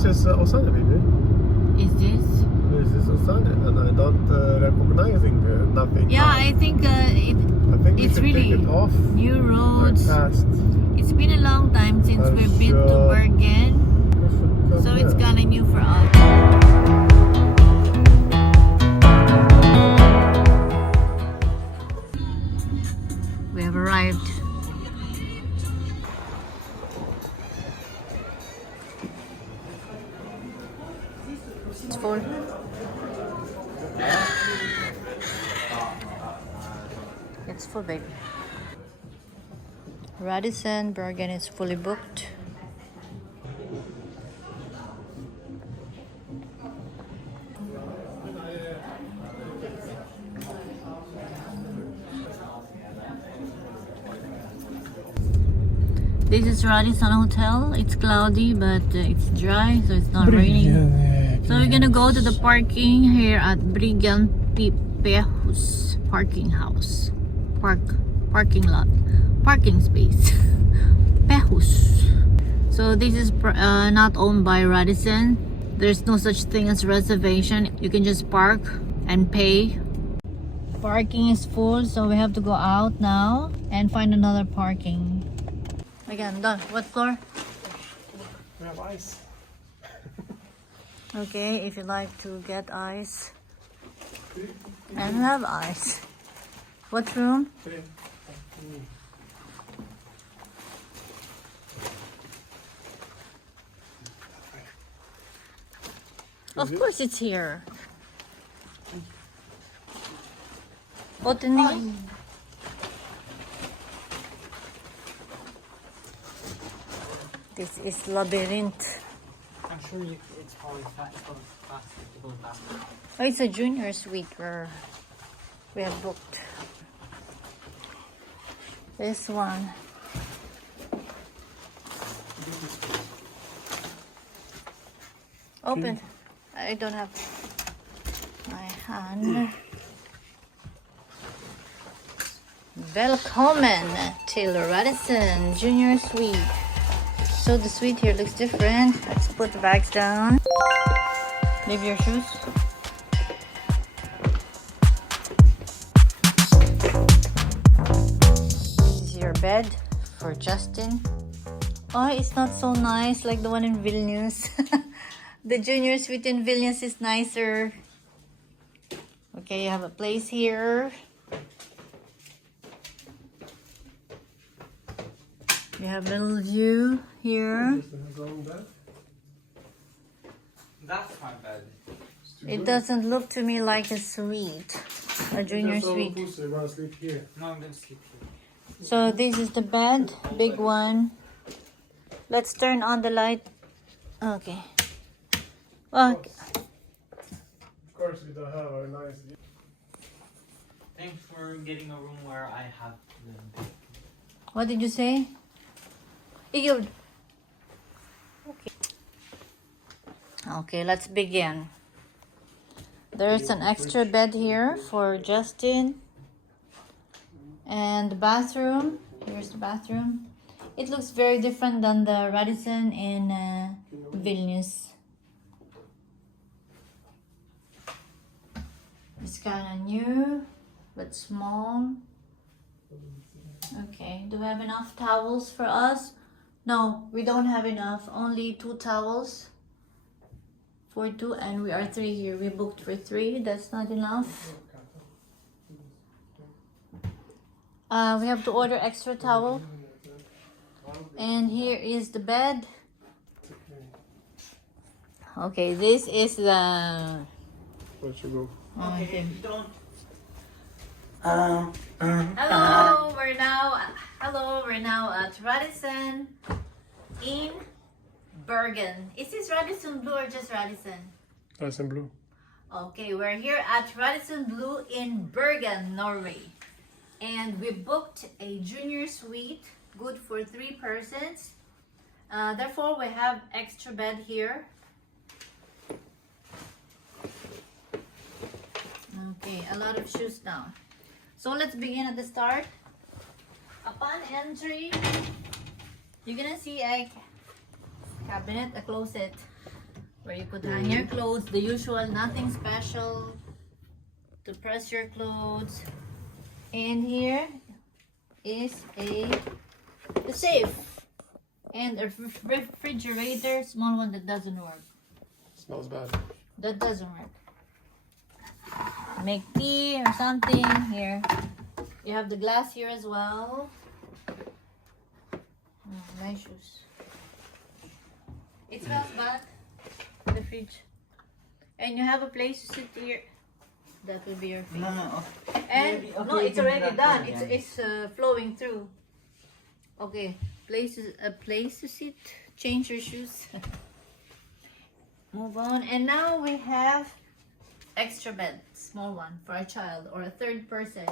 This is Osane, baby. Is this? This is Osane, and I don't recognizing nothing. Yeah, I think I think we it's should really take it off. new roads. Fast. It's been a long time since I'm we've been to sure. Bergen, so it's kind of new for us. We have arrived. It's full. It's full, baby. Radisson Bergen is fully booked. This is Radisson Hotel. It's cloudy, but it's dry, so it's not raining. So we're gonna go to the parking here at Bergen parking house. Parking lot. Parking space. Pehus. So this is not owned by Radisson. There's no such thing as reservation. You can just park and pay. Parking is full, so we have to go out now and find another parking. Again, done. What floor? We have ice. Okay, if you like to get ice and have ice. What room? Of course it's here. Botany. This is Labyrinth. I'm sure it's probably faster to go back. Oh, it's a junior suite where we have booked. This one. Open. I don't have my hand. Welcome to Radisson Junior Suite. So the suite here looks different. Let's put the bags down. Leave your shoes. This is your bed for Justin. Oh, it's not so nice like the one in Vilnius. The junior suite in Vilnius is nicer. Okay, you have a place here. You have a little view here. That's my bed. It doesn't look to me like a suite, a junior suite. You want to sleep here? No, I'm gonna sleep here. So this is the bed, big one. Let's turn on the light. Okay. Well, Of course, we don't have a nice view. Thanks for getting a room where I have the bed. what did you say? Okay. Okay, let's begin. There's an extra bed here for Justin. And the bathroom. Here's the bathroom. It looks very different than the Radisson in Vilnius. It's kind of new, but small. Okay, do we have enough towels for us? No, we don't have enough. Only 2 towels for 2, and we are 3 here. We booked for 3. That's not enough. We have to order extra towel. And here is the bed. Okay, this is the... Let you go. Okay. Don't. Hello, we're now at Radisson in Bergen. Is this Radisson Blu or just Radisson? Radisson Blu. Okay, we're here at Radisson Blu in Bergen, Norway. And we booked a junior suite, good for 3 persons. Therefore, we have extra bed here. Okay, a lot of shoes now. So let's begin at the start. Upon entry, you're gonna see a cabinet, a closet. where you could hang your clothes. The usual, nothing special. To press your clothes. And here is the safe. And a refrigerator, small one that doesn't work. Smells bad. That doesn't work. Make tea or something here. You have the glass here as well. My shoes. It smells bad. The fridge. And you have a place to sit here. That will be your face. No. And Maybe, okay, no, it's already done. Yeah. It's flowing through. Okay, a place to sit. Change your shoes. Move on. And now we have extra bed, small one for a child or a third person.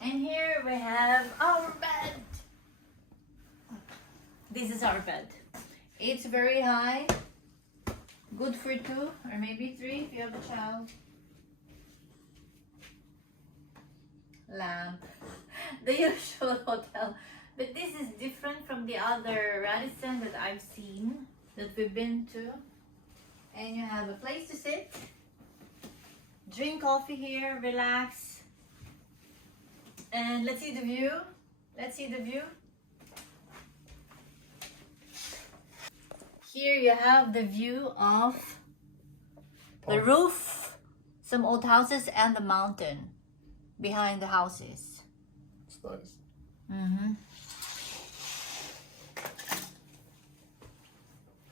And here we have our bed. This is our bed. It's very high. Good for 2 or maybe 3 if you have a child. Lamp. The usual hotel. But this is different from the other Radisson that I've seen, that we've been to. And you have a place to sit. Drink coffee here, relax. And let's see the view. Let's see the view. Here you have the view of the roof, some old houses, and the mountain behind the houses. It's nice.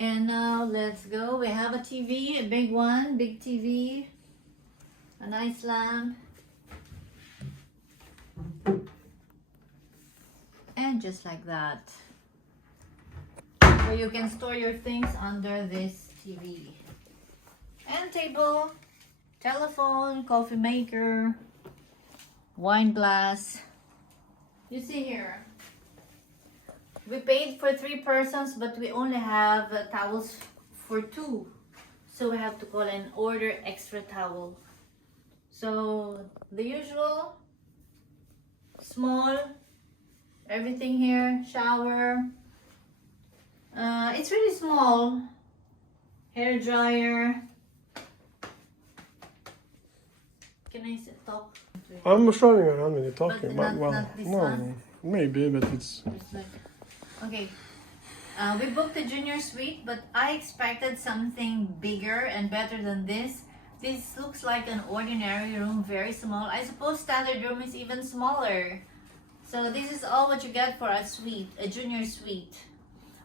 And now let's go. We have a TV, a big one, big TV, a nice lamp. And just like that. So you can store your things under this TV. And table, telephone, coffee maker, wine glass. You see here, we paid for 3 persons, but we only have towels for 2. So we have to call and order extra towel. So the usual, small, everything here, shower. It's really small. Hair dryer. Can I talk? I'm showing around when you're talking, But but well, not this no, one? maybe, but it's. Okay. We booked a junior suite, but I expected something bigger and better than this. This looks like an ordinary room, very small. I suppose standard room is even smaller. So this is all what you get for a suite, a junior suite.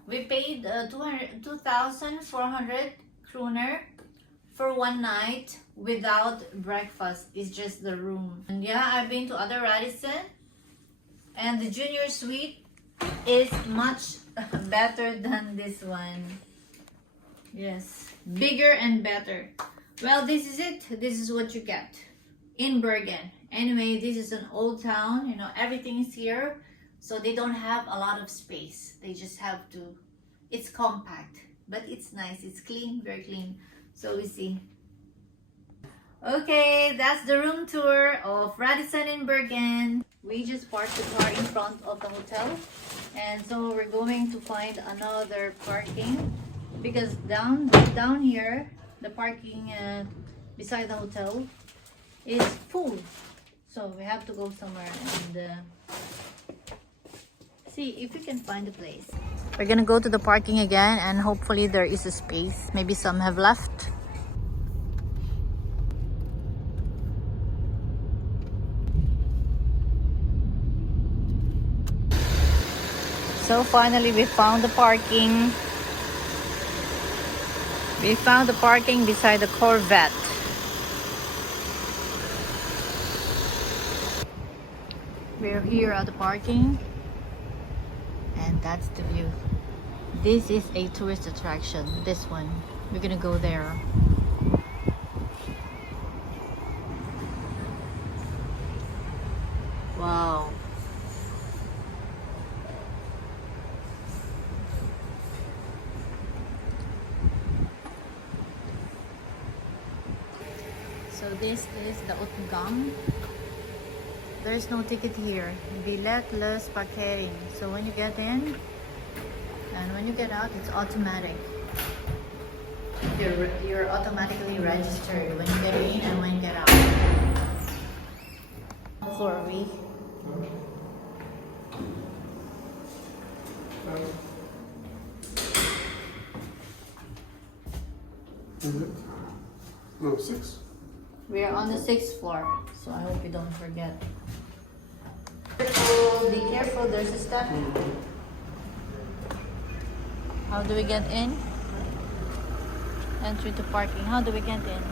We paid 2,400 kroner for 1 night without breakfast. It's just the room. And yeah, I've been to other Radisson, and the junior suite is much better than this one. Yes, bigger and better. Well, this is it. This is what you get in Bergen. Anyway, this is an old town. You know, everything is here. So they don't have a lot of space. They just have to. It's compact, but it's nice. It's clean, very clean. So we see. Okay, that's the room tour of Radisson in Bergen. We just parked the car in front of the hotel. And so we're going to find another parking. Because down here, the parking beside the hotel is full. So we have to go somewhere and see if we can find a place. We're gonna go to the parking again, and hopefully there is a space. Maybe some have left. So finally we found the parking. We found the parking beside the Corvette. We're here at the parking, and that's the view. This is a tourist attraction, this one. We're gonna go there. Wow. So this is the Utgang. There's no ticket here. Billet plus parkering. So when you get in, And when you get out, it's automatic. You're automatically registered when you get in and when you get out. Floor are we? Is it? No, 6. We are on the 6th floor, so I hope you don't forget. Careful, be careful, there's a step. How do we get in? Entry to parking. How do we get in?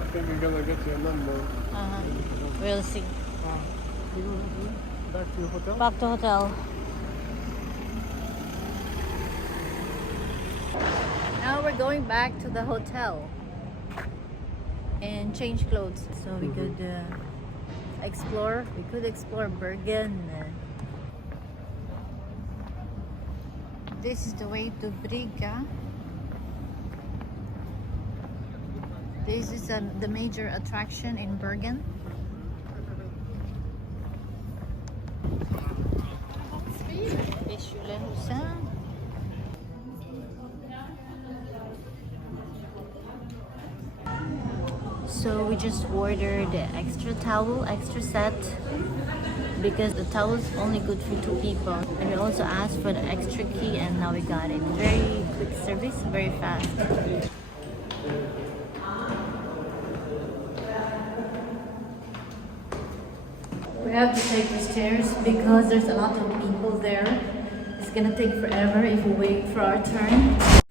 I think we're gonna get your number. We'll see. Back to your hotel? Back to hotel. Now we're going back to the hotel and change clothes so we could explore. We could explore Bergen. This is the way to Brygga. This is the major attraction in Bergen. So we just ordered the extra towel, extra set, because the towel is only good for 2 people. And we also asked for the extra key, and now we got it. Very quick service, very fast. We have to take the stairs because there's a lot of people there. It's gonna take forever if we wait for our turn.